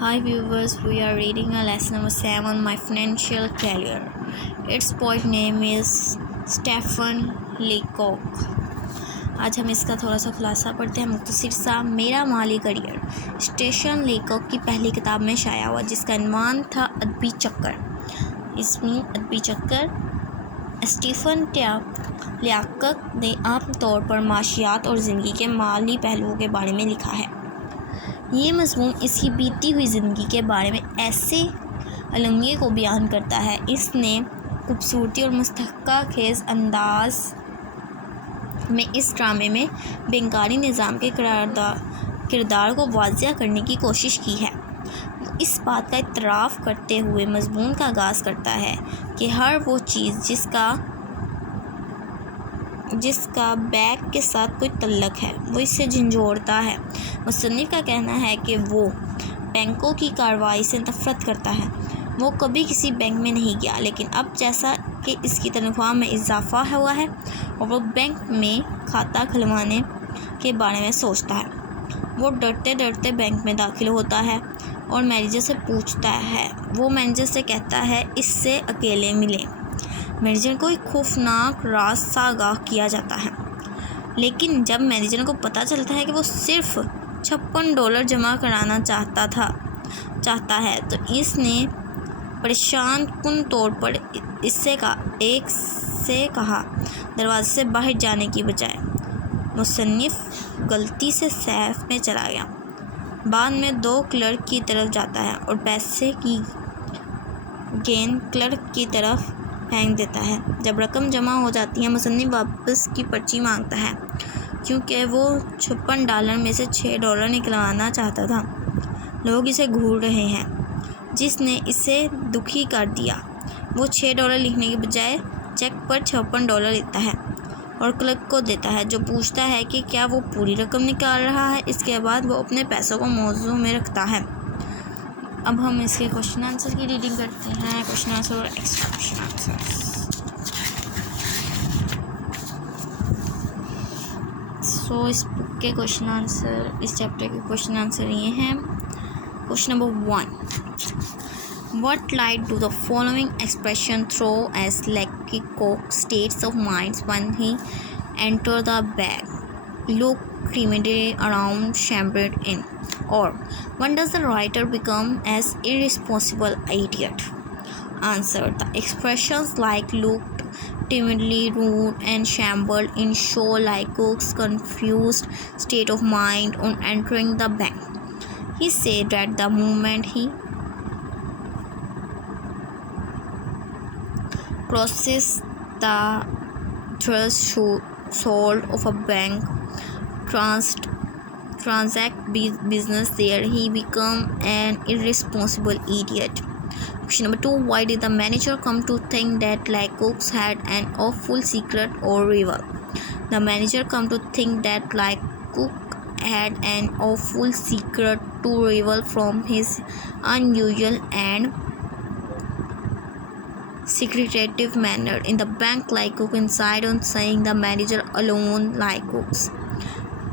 Hi viewers, we are reading a lesson number 7, My Financial Career. Its poet name is Stephen Leacock. आज हम इसका थोड़ा सा खुलासा पढ़ते हैं। मुख्तसर सा मेरा माली करियर स्टेशन लेकॉक की पहली किताब में शाया हुआ, जिसका अनुमान था अदबी चक्कर। इसमें अदबी चक्कर स्टीफन लियाकत ने आमतौर पर माशियात और ज़िंदगी के माली पहलुओं के बारे में लिखा है। ये मज़मून इसकी बीती हुई ज़िंदगी के बारे में ऐसे अलंगे को बयान करता है। इसने खूबसूरती और मुस्तहक़ा खेज़ अंदाज में इस ड्रामे में बेंकारी निज़ाम के किरदार को वाज़िया करने की कोशिश की है। इस बात का इतराफ़ करते हुए मज़मून का आगाज़ करता है कि हर वो चीज़ जिसका बैंक के साथ कोई तल्लक है वो इससे झंझोड़ता है। मुसन्निफ़ का कहना है कि वो बैंकों की कार्रवाई से नफ़रत करता है। वो कभी किसी बैंक में नहीं गया, लेकिन अब जैसा कि इसकी तनख्वाह में इजाफ़ा हुआ है और वो बैंक में खाता खुलवाने के बारे में सोचता है, वो डरते डरते बैंक में दाखिल होता है और मैनेजर से पूछता है। वो मैनेजर से कहता है, इससे अकेले मिलें। मैनेजर को एक खौफनाक राज सा आगाह किया जाता है, लेकिन जब मैनेजर को पता चलता है कि वो सिर्फ $56 जमा कराना चाहता है तो इसने परेशान कुन तौर पर इससे कहा दरवाजे से बाहर जाने की बजाय। मुसन्निफ़ गलती से सैफ में चला गया। बाद में 2 क्लर्क की तरफ जाता है और पैसे की गेंद क्लर्क की तरफ फेंक देता है। जब रकम जमा हो जाती है, मुसन्निफ़ वापस की पर्ची मांगता है, क्योंकि वो $56 में से $6 निकलवाना चाहता था। लोग इसे घूर रहे हैं, जिसने इसे दुखी कर दिया। वो $6 लिखने के बजाय चेक पर $56 लेता है और क्लर्क को देता है, जो पूछता है कि क्या वो पूरी रकम निकाल रहा है। इसके बाद वो अपने पैसों को मौजू में रखता है। अब हम इसके क्वेश्चन आंसर की रीडिंग करते हैं। क्वेश्चन आंसर और एक्स्ट्रा क्वेश्चन आंसर। सो इस बुक के क्वेश्चन आंसर, इस चैप्टर के क्वेश्चन आंसर ये हैं। Question number 1, What light do the following expression throw as Leacock's states of mind when he entered the bag? Look timidly around, chambered in. Or, when does the writer become as irresponsible idiot? Answer. The expressions like looked, timidly, rude, and shambled in show Leacock's confused state of mind on entering the bank. He said that the moment he crosses the threshold of a bank, transact business there, he become an irresponsible idiot. Question number 2, why did the manager come to think that Leacock had an awful secret or rival? The manager come to think that Leacock had an awful secret to rival from his unusual and secretive manner in the bank. Leacock insisted on saying the manager alone. Leacock's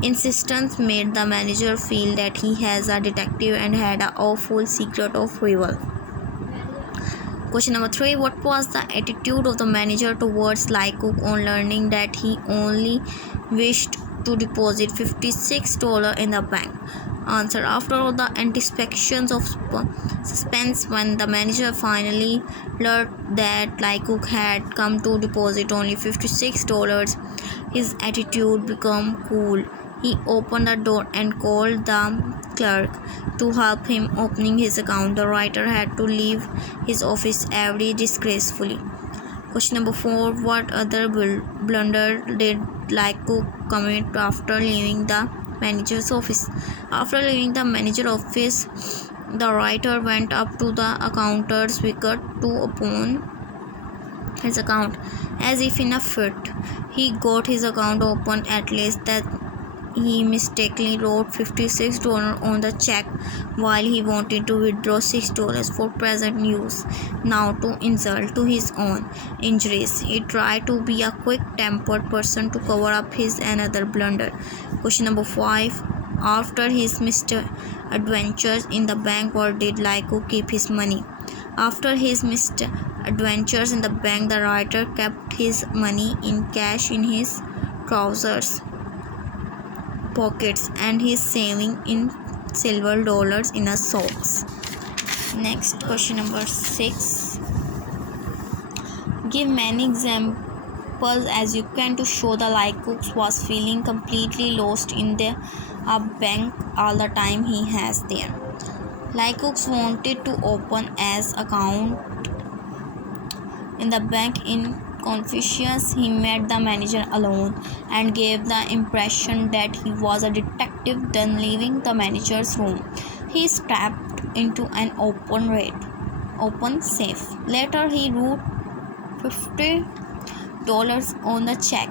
insistence made the manager feel that he has a detective and had an awful secret of rival. Question number 3, what was the attitude of the manager towards Leacock on learning that he only wished to deposit $56 in the bank? Answer. After all the anticipations of suspense, when the manager finally learned that Leacock had come to deposit only $56, his attitude became cool. He opened the door and called the clerk to help him opening his account. The writer had to leave his office very disgracefully. Question number 4, what other blunder did Leacock commit after leaving the manager's office? After leaving the manager's office, the writer went up to the accounter's wicket to open his account. As if in a fit, he got his account opened at least that he mistakenly wrote $56 on the check while he wanted to withdraw $6 for present use. Now, to insult to his own injuries, he tried to be a quick-tempered person to cover up his another blunder. Question number 5, After his misadventures in the bank, where did Laiko keep his money? After his misadventures in the bank, the writer kept his money in cash in his trousers pockets and his saving in silver dollars in his socks. Next, question number 6. Give many examples as you can to show the Lycook was feeling completely lost in the bank all the time he has there. Lycook wanted to open as account in the bank. In Confucius, he met the manager alone and gave the impression that he was a detective. Then leaving the manager's room, he stepped into an open safe. Later, he wrote $50 on the check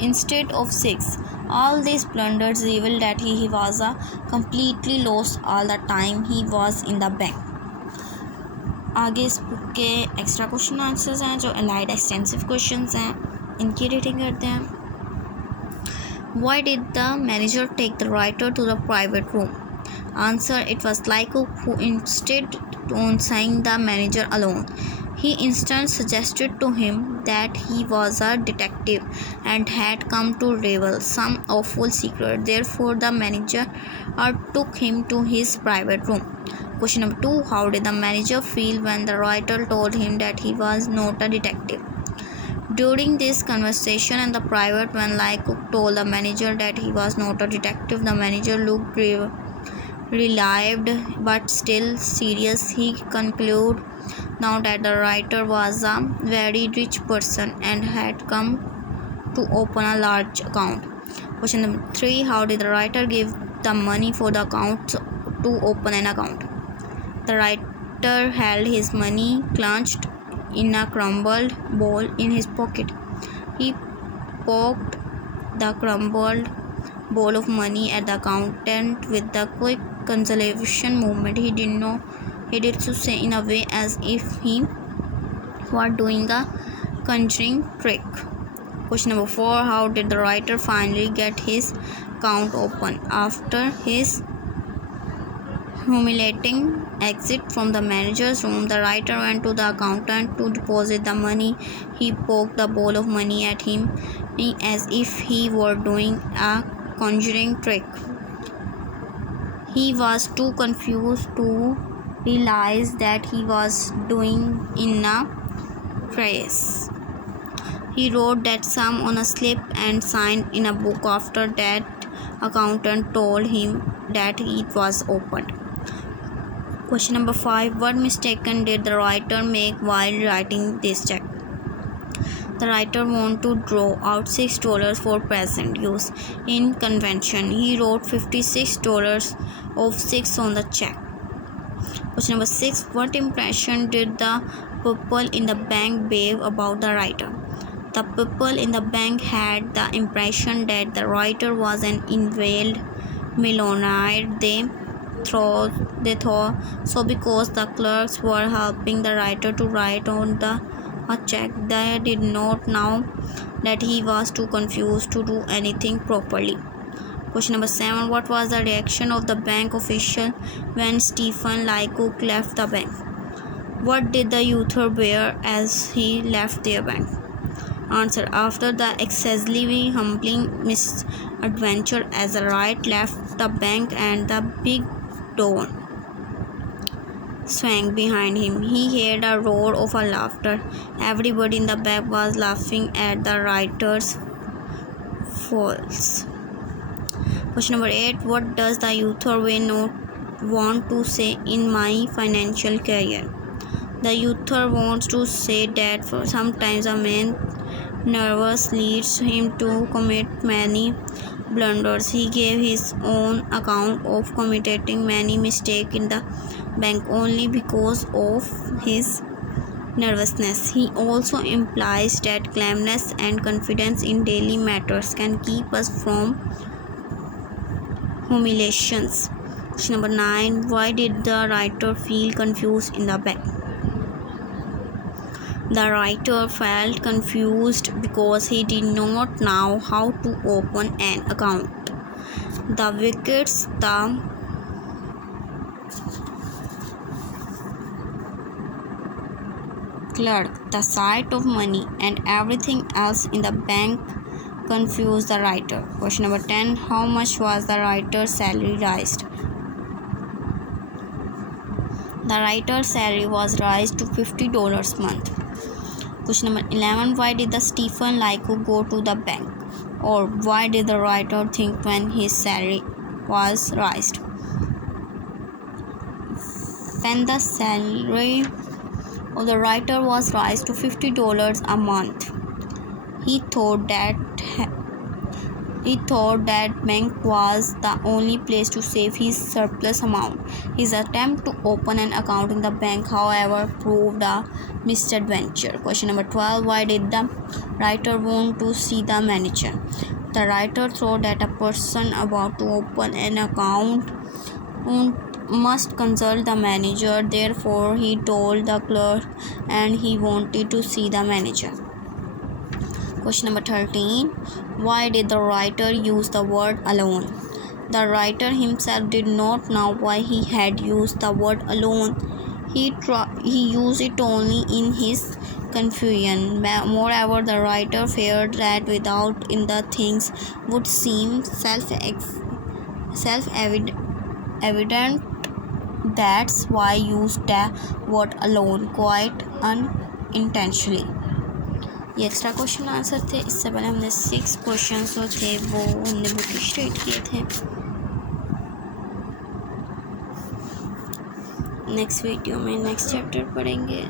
instead of 6. All these blunders revealed that he was completely lost all the time he was in the bank. आगे इस book के extra question answers हैं जो allied extensive questions हैं, इनकी rating करते हैं. Why did the manager take the writer to the private room? Answer: it was Lycook who insisted on seeing the manager alone. He instead suggested to him that he was a detective and had come to reveal some awful secret. Therefore, the manager took him to his private room. Question number 2. How did the manager feel when the writer told him that he was not a detective? During this conversation in the private, when Lycook told the manager that he was not a detective, the manager looked relieved but still serious. He concluded now that the writer was a very rich person and had come to open a large account. Question number 3. How did the writer give the money for the account to open an account? The writer held his money clenched in a crumpled ball in his pocket. He poked the crumpled ball of money at the accountant with the quick conservation movement. He did so say in a way as if he were doing a conjuring trick. Question number 4. How did the writer finally get his account open? After his humiliating exit from the manager's room, the writer went to the accountant to deposit the money. He poked the ball of money at him as if he were doing a conjuring trick. He was too confused to realize that he was doing in a phrase. He wrote that sum on a slip and signed in a book. After that, accountant told him that it was opened. Question number 5. What mistake did the writer make while writing this check? The writer wanted to draw out $6 for present use in convention. He wrote $56 of 6 on the check. Question number 6. What impression did the people in the bank bear about the writer? The people in the bank had the impression that the writer was an invalid millionaire. They thought so because the clerks were helping the writer to write on a check. They did not know that he was too confused to do anything properly. Question number 7. What was the reaction of the bank official when Stephen Lycook left the bank? What did the youth bear as he left their bank? Answer: after the excessively humbling misadventure, as the right left the bank and the big door swung behind him, he heard a roar of laughter. Everybody in the bank was laughing at the writer's faults. Question number 8. What does the author not want to say in my financial career? The author wants to say that sometimes a man nervous leads him to commit many blunders. He gave his own account of committing many mistakes in the bank only because of his nervousness. He also implies that calmness and confidence in daily matters can keep us from humiliations. Question number 9. Why did the writer feel confused in the bank? The writer felt confused because he did not know how to open an account. the wickets, the clerk, the sight of money, and everything else in the bank confused the writer. Question number 10. How much was the writer's salary raised? The writer's salary was raised to $50 a month. Question number 11. Why did the Stephen like to go to the bank? Or why did the writer think when his salary was raised? When the salary of the writer was raised to $50 a month, he thought that bank was the only place to save his surplus amount. His attempt to open an account in the bank, however, proved a misadventure. Question number 12. Why did the writer want to see the manager? The writer thought that a person about to open an account must consult the manager. Therefore, he told the clerk and he wanted to see the manager. Question number 13. Why did the writer use the word alone? The writer himself did not know why he had used the word alone. He used it only in his confusion. Moreover, the writer feared that without in the things would seem self-evident. That's why he used the word alone quite unintentionally. ये extra question answer थे. इससे पहले हमने 6 question जो थे वो हमने book state किए थे. नेक्स्ट वीडियो में नेक्स्ट चैप्टर पढ़ेंगे.